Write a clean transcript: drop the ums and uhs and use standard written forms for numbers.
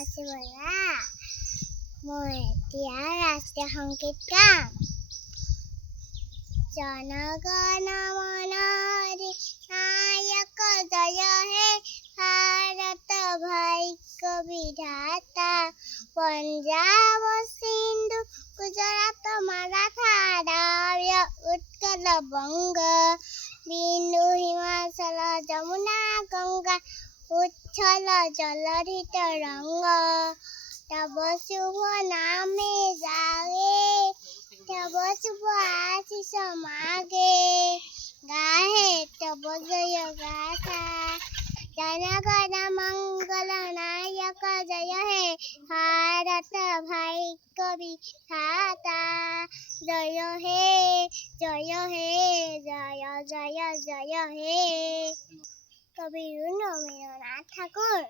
আছে বলা মই এতিয়া ৰাষ্ট্ৰীয় সংগীত গাম। জনগণ মন অধিনায়ক জয় হে ভাৰত ভাগ্য বিধাতা পঞ্জাৱ সিন্ধু গুজৰাট মাৰাঠা দ্ৰাবিড় উৎকল বংগ বিন্দু হিমাচল যমুনা গংগা উচ্ছল জলধি তৰংগ তব শুভ নামে জাগে তব শুভ আশিষ মাগে গাহে তব জয় গাথা জনগণ মঙ্গল নায়ক জয় হে ভাৰত ভাগ্য বিধাতা জয় হে জয় হে জয় জয় জয় হে। কবি রবীন্দ্রনাথ ঠাকুর।